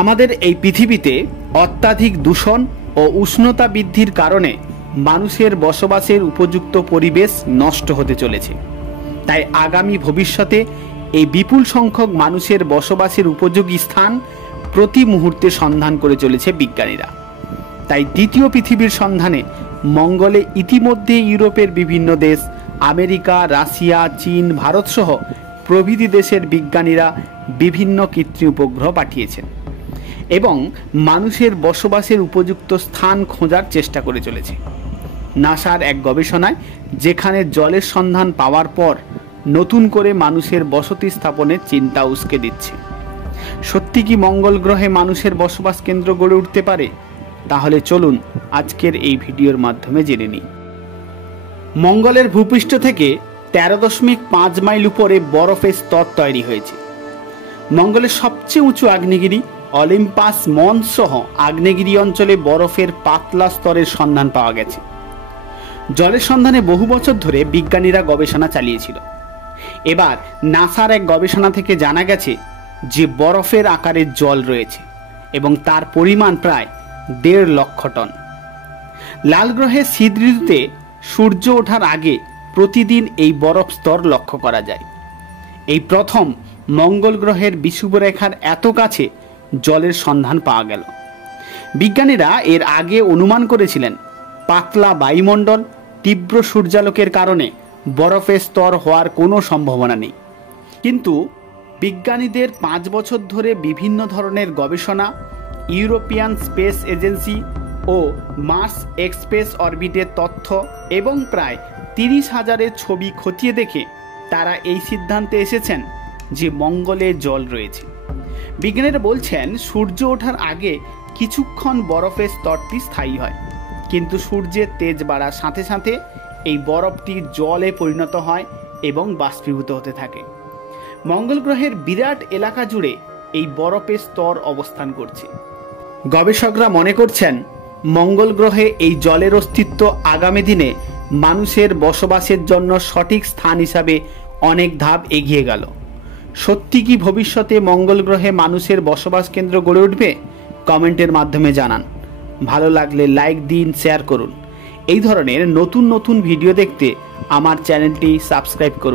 আমাদের এই পৃথিবীতে অত্যাধিক দূষণ ও উষ্ণতা বৃদ্ধির কারণে মানুষের বসবাসের উপযুক্ত পরিবেশ নষ্ট হতে চলেছে। তাই আগামী ভবিষ্যতে এই বিপুল সংখ্যক মানুষের বসবাসের উপযোগী স্থান প্রতি মুহূর্তে সন্ধান করে চলেছে বিজ্ঞানীরা। তাই দ্বিতীয় পৃথিবীর সন্ধানে মঙ্গলে ইতিমধ্যে ইউরোপের বিভিন্ন দেশ, আমেরিকা, রাশিয়া, চীন, ভারত সহ প্রভৃতি দেশের বিজ্ঞানীরা বিভিন্ন কৃত্রিম উপগ্রহ পাঠিয়েছেন এবং মানুষের বসবাসের উপযুক্ত স্থান খোঁজার চেষ্টা করে চলেছে। নাসার এক গবেষণায় যেখানে জলের সন্ধান পাওয়ার পর নতুন করে মানুষের বসতি স্থাপনের চিন্তা উস্কে দিচ্ছে। সত্যি কি মঙ্গল গ্রহে মানুষের বসবাস কেন্দ্র গড়ে উঠতে পারে? তাহলে চলুন আজকের এই ভিডিওর মাধ্যমে জেনে নিই। মঙ্গলের ভূপৃষ্ঠ থেকে 13.5 মাইল উপরে বরফের স্তর তৈরি হয়েছে। মঙ্গলের সবচেয়ে উঁচু আগ্নেয়গিরি অলিম্পাস মন্স সহ আগ্নেয়গিরি অঞ্চলে বরফের পাতলা স্তরের সন্ধান পাওয়া গেছে। জলের সন্ধানে বহু বছর ধরে বিজ্ঞানীরা গবেষণা চালিয়েছিল। এবার নাসার এক গবেষণা থেকে জানা গেছে যে বরফের আকারের জল রয়েছে এবং তার পরিমাণ প্রায় 1.5 লক্ষ টন। লাল গ্রহের শীত ঋতুতে সূর্য ওঠার আগে প্রতিদিন এই বরফ স্তর লক্ষ্য করা যায়। এই প্রথম মঙ্গল গ্রহের বিষুবরেখার এত কাছে জলের সন্ধান পাওয়া গেল। বিজ্ঞানীরা এর আগে অনুমান করেছিলেন পাতলা বায়ুমণ্ডল, তীব্র সূর্যালোকের কারণে বরফের স্তর হওয়ার কোনো সম্ভাবনা নেই। কিন্তু বিজ্ঞানীদের 5 বছর ধরে বিভিন্ন ধরনের গবেষণা, ইউরোপিয়ান স্পেস এজেন্সি ও মার্স এক্সপ্রেস অরবিটের তথ্য এবং প্রায় 30,000 ছবি খতিয়ে দেখে তারা এই সিদ্ধান্তে এসেছেন যে মঙ্গলে জল রয়েছে। বিজ্ঞানীরা বলছেন সূর্য ওঠার আগে কিছুক্ষণ বরফের স্তরটি স্থায়ী হয়, কিন্তু সূর্যের তেজ বাড়ার সাথে সাথে এই বরফটি জলে পরিণত হয় এবং বাষ্পীভূত হতে থাকে। মঙ্গল গ্রহের বিরাট এলাকা জুড়ে এই বরফের স্তর অবস্থান করছে। গবেষকরা মনে করছেন মঙ্গল গ্রহে এই জলের অস্তিত্ব আগামী দিনে মানুষের বসবাসের জন্য সঠিক স্থান হিসাবে অনেক ধাপ এগিয়ে গেল। সত্যি কি ভবিষ্যতে মঙ্গল গ্রহে মানুষের বসবাস কেন্দ্র গড়ে উঠবে? কমেন্টের মাধ্যমে জানান। ভালো লাগলে লাইক দিন, শেয়ার করুন। এই ধরনের নতুন নতুন ভিডিও দেখতে আমার চ্যানেলটি সাবস্ক্রাইব করুন।